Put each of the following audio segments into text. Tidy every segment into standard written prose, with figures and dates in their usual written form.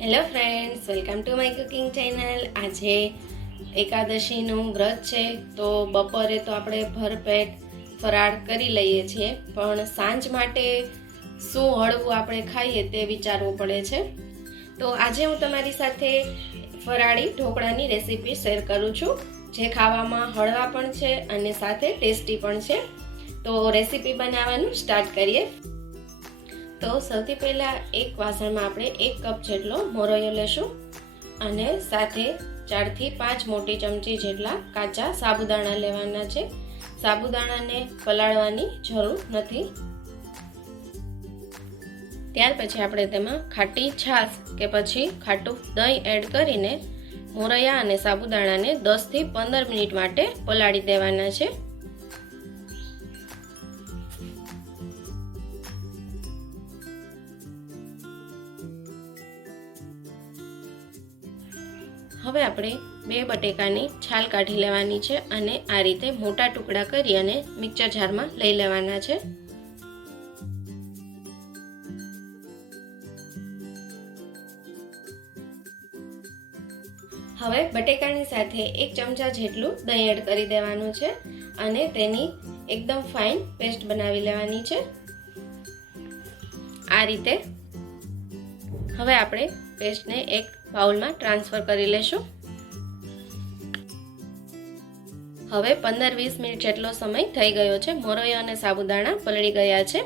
Hello friends, welcome to my cooking channel. આજે એકાદશીનું વ્રત છે તો બપોરે તો આપણે ભરપેટ ફરાળ કરી લઈએ છીએ, પણ સાંજ માટે શું હળવું આપણે ખાઈએ તે વિચારવું પડે છે। તો આજે હું તમારી સાથે ફરાળી ઢોકળાની રેસીપી શેર કરું છું, જે ખાવામાં હળવા પણ છે અને સાથે ટેસ્ટી પણ છે। તો રેસીપી બનાવવાનું સ્ટાર્ટ કરીએ। તો સૌથી પહેલાં એક વાસણમાં આપણે 1 કપ જેટલો મોરૈયો લેશું અને સાથે 4 થી 5 મોટી ચમચી જેટલા કાચા સાબુદાણા લેવાના છે। સાબુદાણાને પલાળવાની જરૂર નથી। ત્યાર પછી આપણે તેમાં ખાટી છાશ કે પછી ખાટું દહીં એડ કરીને મોરૈયા અને સાબુદાણાને 10 થી 15 મિનિટ માટે પલાળી દેવાના છે। હવે આપણે 2 બટેકાની છાલ કાઢી લેવાની છે અને આ રીતે મોટા ટુકડા કરી અને મિક્સર જારમાં લઈ લેવાના છે। હવે બટેકાની સાથે 1 ચમચા જેટલું દહીં એડ કરી દેવાનું છે અને તેની એકદમ ફાઇન પેસ્ટ બનાવી લેવાની છે આ રીતે। હવે આપણે પેસ્ટને એક બાઉલમાં ટ્રાન્સફર કરી લેશું। હવે 15-20 મિનિટ જેટલો સમય થઈ ગયો છે। મોરૈયો અને સાબુદાણા પલળી ગયા છે।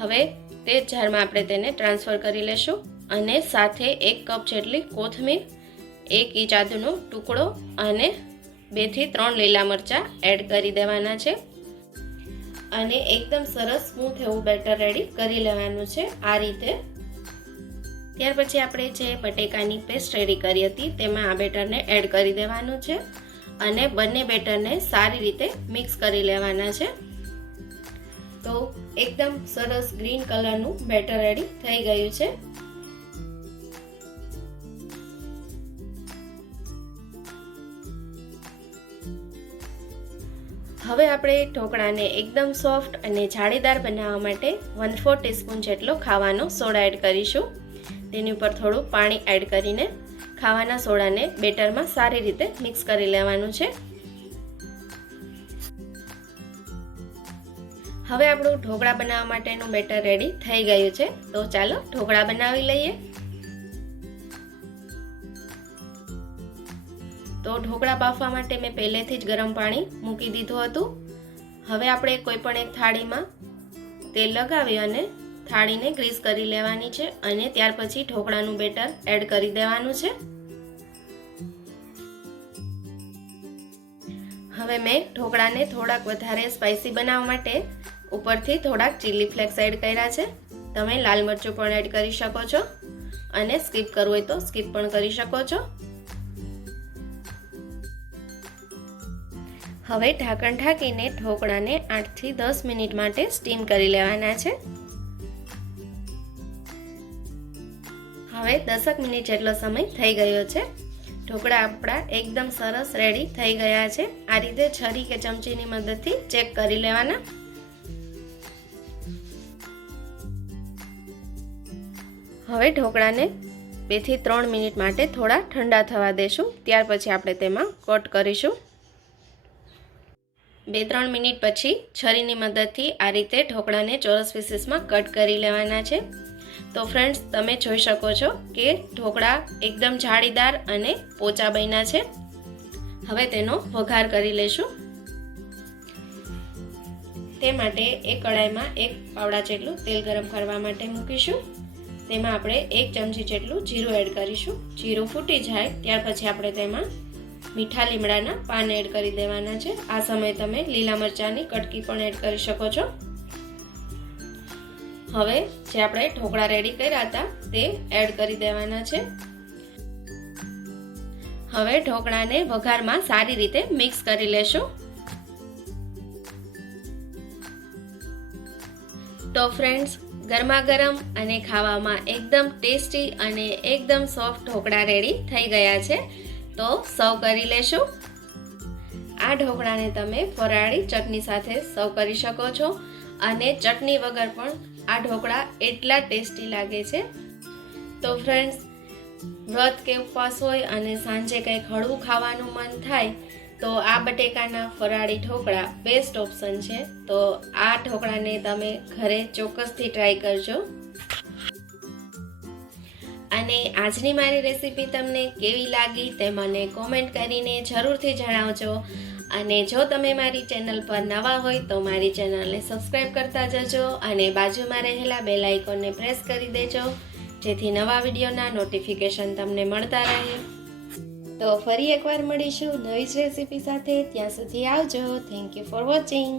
હવે તે જારમાં આપણે તેને ટ્રાન્સફર કરી લેશું અને સાથે 1 કપ જેટલી કોથમીર, 1 ઇંચ આદુનો ટુકડો અને 2 થી 3 લીલા મરચાં એડ કરી દેવાના છે અને એકદમ સરસ સ્મૂથ એવું બેટર રેડી કરી લેવાનું છે આ રીતે। ત્યાર પછી આપણે જે બટેકાની પેસ્ટ રેડી કરી હતી તેમાં આ બેટરને એડ કરી દેવાનું છે અને બંને બેટરને સારી રીતે મિક્સ કરી લેવાના છે। તો એકદમ સરસ ગ્રીન કલરનું બેટર રેડી થઈ ગયું છે। હવે આપણે ઢોકળાને એકદમ સોફ્ટ અને જાળીદાર બનાવવા માટે 1/4 ટીસ્પૂન જેટલો ખાવાનો સોડા એડ કરીશું। તેની ઉપર થોડું પાણી એડ કરીને ખાવાના સોડાને બેટરમાં સારી રીતે મિક્સ કરી લેવાનું છે। હવે આપણું ઢોકળા બનાવવા માટેનું બેટર રેડી થઈ ગયું છે, તો ચાલો ઢોકળા બનાવી લઈએ। તો ઢોકળા બાફવા માટે મેં પહેલેથી જ ગરમ પાણી મૂકી દીધું હતું। હવે આપણે કોઈ પણ એક થાળીમાં તેલ લગાવી અને થાળીને ગ્રીસ કરી લેવાની છે અને ત્યાર પછી ઢોકળાનું બેટર એડ કરી દેવાનું છે। હવે મેં ઢોકળાને થોડાક વધારે સ્પાઇસી બનાવવા માટે ઉપરથી થોડાક ચીલી ફ્લેક્સ એડ કર્યા છે। તમે લાલ મરચું પણ એડ કરી શકો છો અને સ્કીપ કરવું હોય તો સ્કીપ પણ કરી શકો છો। હવે ઢાંકણ ઢાંકીને ઢોકળાને 8 થી 10 મિનિટ માટે સ્ટીમ કરી લેવાના છે। હવે 10 મિનિટ જેટલો સમય થઈ ગયો છે। ઢોકળા આપણા એકદમ સરસ રેડી થઈ ગયા છે। આ રીતે છરી કે ચમચીની મદદથી ચેક કરી લેવાના। હવે ઢોકળાને 2 થી 3 મિનિટ માટે થોડા ઠંડા થવા દેશું, ત્યાર પછી આપણે તેમાં કટ કરીશું। 2-3 મિનિટ પછી છરીની મદદથી આ રીતે ઢોકળાને ચોરસ પીસીસમાં કટ કરી લેવાના છે। તો ફ્રેન્ડ્સ, તમે જોઈ શકો છો કે ઢોકળા એકદમ જાળીદાર અને પોચા બન્યા છે। હવે તેનો વઘાર કરી લેશું। તે માટે એક કડાઈમાં 1 પાવડા જેટલું તેલ ગરમ કરવા માટે મૂકીશું। તેમાં આપણે 1 ચમચી જેટલું જીરું એડ કરીશું। જીરું ફૂટી જાય ત્યાર પછી આપણે તેમાં મીઠા લીમડાના પાન એડ કરી દેવાના છે। આ સમયે તમે લીલા મરચાંની કટકી પણ એડ કરી શકો છો। હવે જે આપણે ઢોકળા રેડી કર્યા હતા તે એડ કરી દેવાના છે। હવે ઢોકળાને વઘારમાં સારી રીતે મિક્સ કરી લેશું। તો ફ્રેન્ડ્સ, ગરમા ગરમ અને ખાવામાં એકદમ ટેસ્ટી અને એકદમ સોફ્ટ ઢોકળા રેડી થઈ ગયા છે। તો સર્વ કરી લેશું। આ ઢોકળાને તમે ફરાળી ચટણી સાથે સર્વ કરી શકો છો અને ચટણી વગર પણ આ ઢોકળા એટલા ટેસ્ટી લાગે છે। તો ફ્રેન્ડ્સ, વ્રત કે ઉપવાસ હોય અને સાંજે કંઈક હળવું ખાવાનું મન થાય તો આ બટેકાના ફરાળી ઢોકળા બેસ્ટ ઓપ્શન છે. તો આ ઢોકળાને તમે ઘરે ચોક્કસથી ટ્રાય કરજો. અને આજની મારી રેસીપી તમને કેવી લાગી તે મને કોમેન્ટ કરીને જરૂરથી જણાવજો. અને જો તમે મારી ચેનલ પર નવા હોય તો મારી ચેનલને સબસ્ક્રાઈબ કરતા જજો અને બાજુમાં રહેલા બેલ આઇકોનને પ્રેસ કરી દેજો, જેથી નવા વિડીયોના નોટિફિકેશન તમને મળતા રહે. તો ફરી એકવાર મળીશું નવી જ રેસીપી સાથે. ત્યાં સુધી આવજો. Thank you for watching.